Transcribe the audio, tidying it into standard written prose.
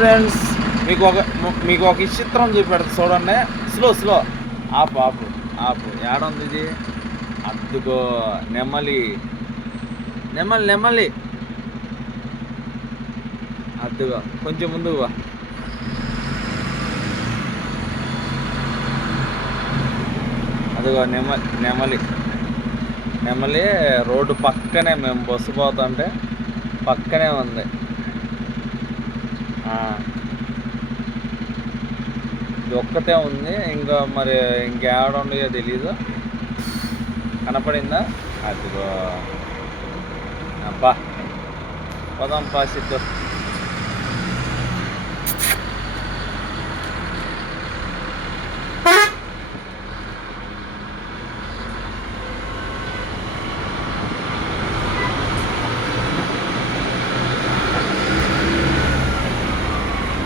Friends, మీకు ఒక చిత్రం చూపెడతా చూడండి. స్లో ఆపు ఆపు ఆపు. ఏడుంది ఇది? అద్దుకో, నెమలి. అద్దుగో, కొంచెం ముందుకు. అదిగో నెమలి రోడ్డు పక్కనే, మేము బస్సు పోతుంటే పక్కనే ఉంది. ఇది ఒక్కతే ఉంది, ఇంకా మరి ఇంకేడుండయో తెలీదు. కనపడిందా? అదిగో. అబ్బా, పోదాం సిద్ధు.